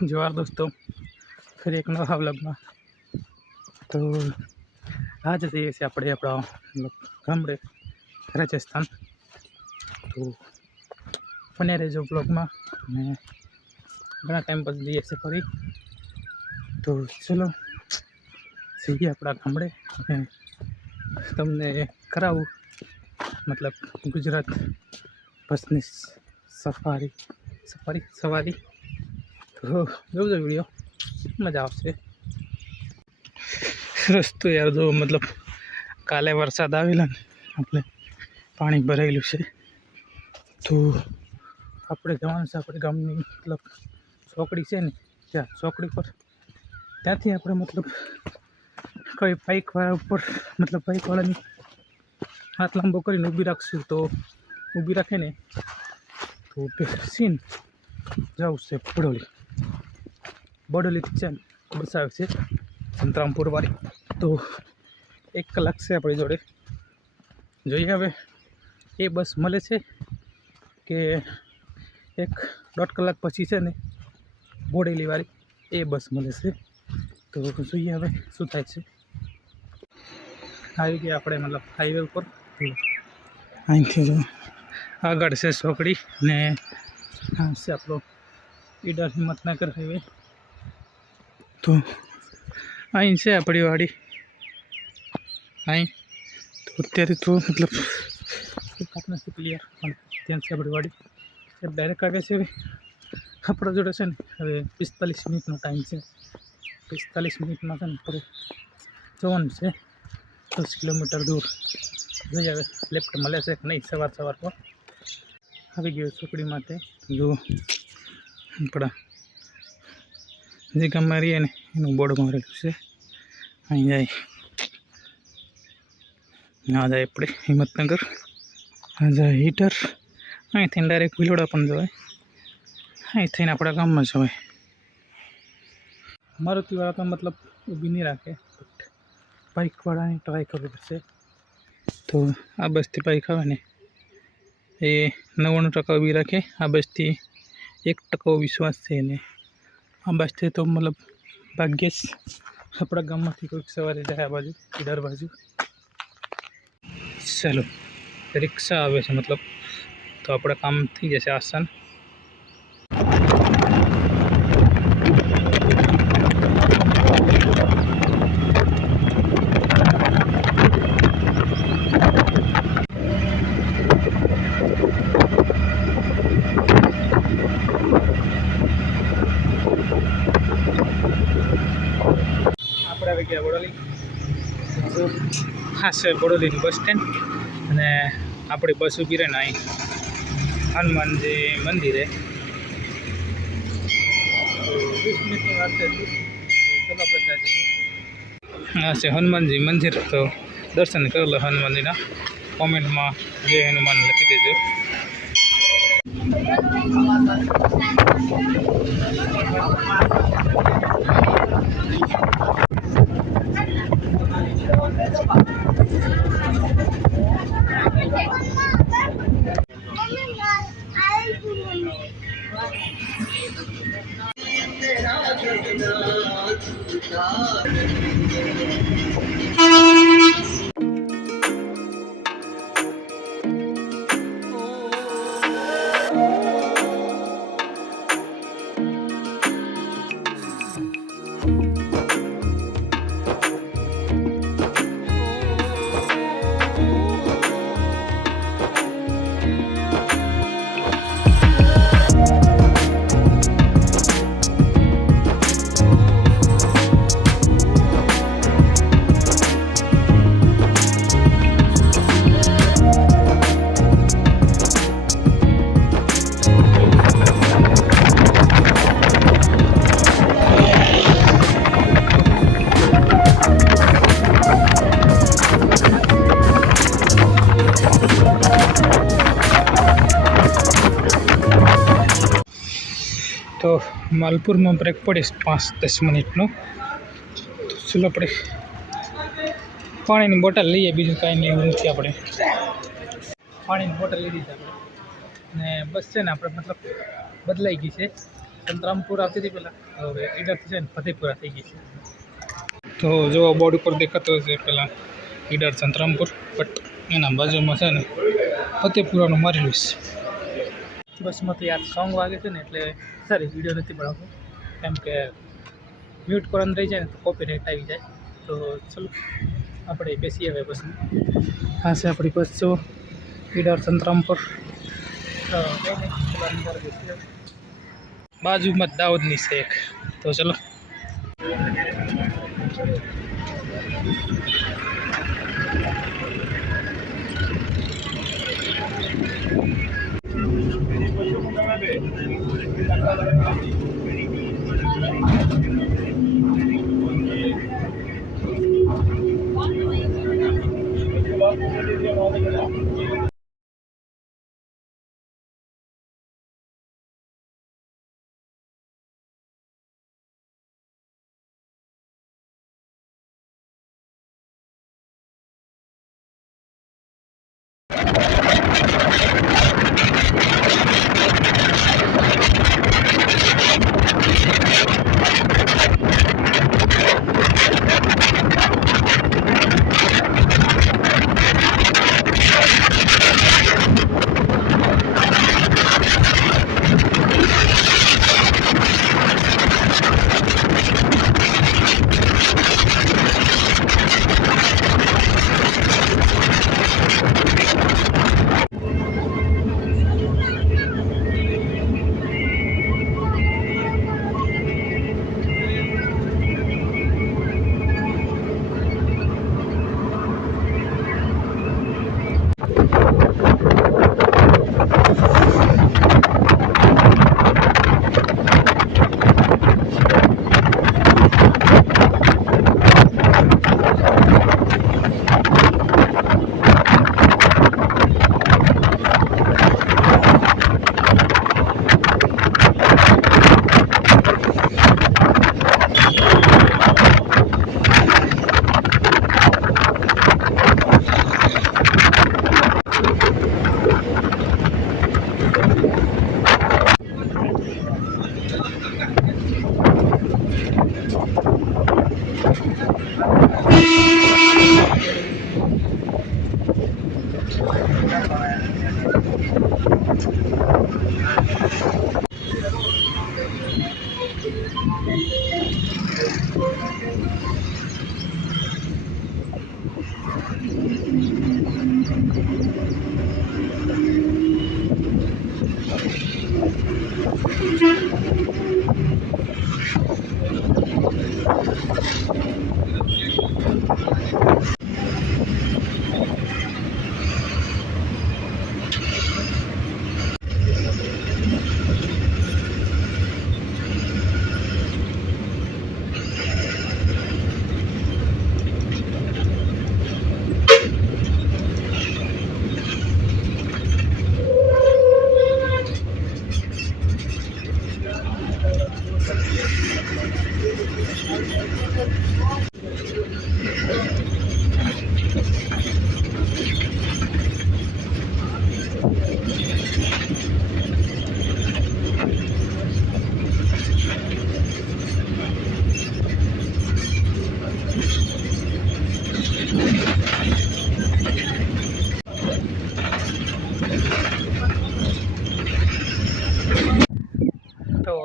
जोहार दोस्तों, फिर एक नवा व्लॉगમાં तो आज જઈએ છીએ આપણે આપણા ગામડે રાજસ્થાન। તો બને રહેજો બ્લોગમાં અને ઘણા ટાઈમ પછી જઈએ છીએ ફરી। તો ચલો જઈએ આપણા ગામડે અને તમને કરાવું મતલબ ગુજરાત બસની સવારી। તો જોજો વિડીયો, મજા આવશે। રસ્તો યાર જો મતલબ કાલે વરસાદ આવેલા ને આપણે પાણી ભરાયેલું છે। તો આપણે જવાનું છે આપણે ગામની મતલબ ચોકડી છે ને ત્યાં ચોકડી પર, ત્યાંથી આપણે મતલબ કોઈ બાઇકવાળા ઉપર મતલબ બાઇકવાળાની હાથ લાંબો કરીને ઊભી રાખશું તો ઊભી રાખે ને તો બેસીને જવું છે બડોલીથી છે ને બસ આવે છે સંતરામપુર વાળી। તો 1 કલાક છે આપણી જોડે, જોઈએ હવે એ બસ મળે છે કે 1.5 કલાક પછી છે ને બોડેલી વાળી એ બસ મળે છે। તો જોઈએ હવે શું થાય છે। આવી ગયા આપણે મતલબ હાઈવે ઉપર, અહીંથી આગળ છે ચોકડી ને આ છે આપણો ઈડર હિંમતનગર હાઈવે। તો અહીં છે આપણી વાડી, અહીં તો અત્યારે તો મતલબ નથી ક્લિયર, પણ ત્યાં છે આપણી વાડી। ડાયરેક્ટ આવે છે આપણા જોડે છે ને હવે 45 મિનિટનો ટાઈમ છે। 45 મિનિટમાં છે ને આપણે જવાનું છે 10 કિલોમીટર દૂર। જોઈએ હવે લેફ્ટ મળે છે કે નહીં સવાર પર। આવી ગયો ચોકડીમાંથી, જો આપણા જે ગામમાં રહીએ ને એનું બોર્ડ મારેલું છે। અહીં જાય ના જાય આપણે હિંમતનગર, આ જાય હીટર, અહીંથી ડાયરેક્ટ વિલોડા પણ જવાય, અહીંથી આપણા ગામમાં જવાય। મારુતિવાળા તો મતલબ ઊભી નહીં રાખે, બટ બાઇકવાળાની ટ્રાય કરવી પડશે। તો આ બસથી બાઇક આવે ને એ 99% ઊભી રાખે, આ બસથી 1% વિશ્વાસ છે એને। આ બસથી તો મતલબ ભાગ્યે જ આપણા ગામમાંથી કોઈક સવારે જાય આ બાજુ ઈડર બાજુ। ચાલો રિક્ષા આવે છે મતલબ, તો આપણે કામ થઈ જશે આસાન। આપણે આવી ગયા બોડેલી, હા છે બોડેલીનું બસ સ્ટેન્ડ, અને આપણી બસ ઊભી રહે ને અહીં હનુમાનજી મંદિરે। તો 20 મિનિટની વાત છે, ચલો આપણે ત્યાં જઈએ। આ છે હનુમાનજી મંદિર, તો દર્શન કરી લો હનુમાનજીના, કોમેન્ટમાં જય હનુમાન લખી દેજો। તો માલપુરમાં બ્રેક પડીશ 5-10 મિનિટનો। તો ચલો આપણે પાણીની બોટલ લઈએ, બીજું કાંઈ નહીં એવું નથી। આપણે પાણીની બોટલ લીધી છે આપણે, ને બસ છે ને આપણે મતલબ બદલાઈ ગઈ છે। સંતરામપુર આવતી હતી પહેલાં, હવે ઈડરથી છે ને ફતેપુરા થઈ ગઈ છે. તો જો બોર્ડ ઉપર દેખાતો હશે પહેલાં ઈડર સંતરામપુર, બટ એના બાજુમાં છે ને ફતેપુરાનું મારેલું છે. બસમાં તો યાર સોંગ વાગે છે ને એટલે સારી વિડીયો નથી બનાવતો, કેમ કે મ્યુટ કરવાનું રહી જાય ને તો કોપીરાઇટ આવી જાય. તો ચલો આપણે બેસીએ હવે બસમાં. આ છે આપણી બસ જો ઈડર સંતરામપુર. તો અંદર બેસીએ. બાજુમાં જ દાહોદની છે એક. તો ચલો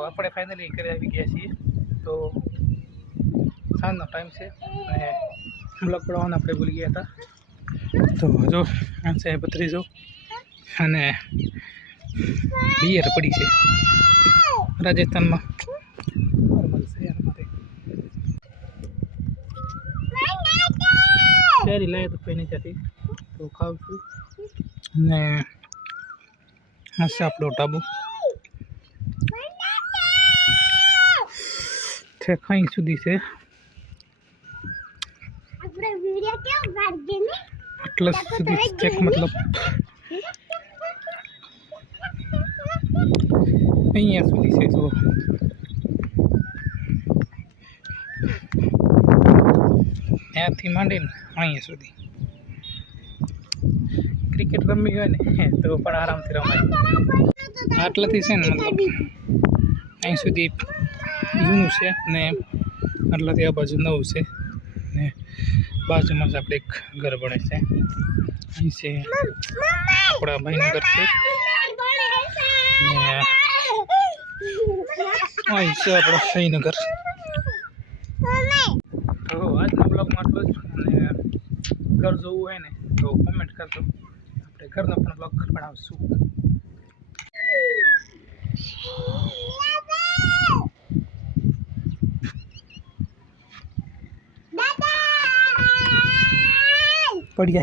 આપણે ફાઇનલી ઘરે આવી ગયા છીએ. તો સાંજનો ટાઈમ છે અને બ્લોગ બનાવવાનું આપણે ભૂલી ગયા હતા. તો જો આ છે ભત્રીજો અને બિયર પડી છે રાજસ્થાનમાં. કેરી લાવે તો કોઈ નથી, તો ખાઉં છું. અને આ છે આપણો ટાબુ. કઈ સુધી છે આટલા સુધી ચેક, મતલબ અહીંયા સુધી છે. જુઓ ત્યાંથી માંડીને અહીંયા સુધી. ક્રિકેટ રમવી હોય ને તો પણ આરામથી રમાય. આટલાથી છે ને મતલબ અહીં સુધી જૂનું છે ને આટલાથી આ બાજુ નવું છે ને બાજુમાં જ આપણે એક ઘર બને છે. અહીં છે આપણા ભાઈનું ઘર છે ને અહીં છે આપણો શ્રીનગર. તો આજના બ્લોગમાં આટલું જ. અને ઘર જોવું હોય ને તો કોમેન્ટ કરજો, આપણે ઘરનો પણ બ્લોગ બનાવશું. પડી જાય.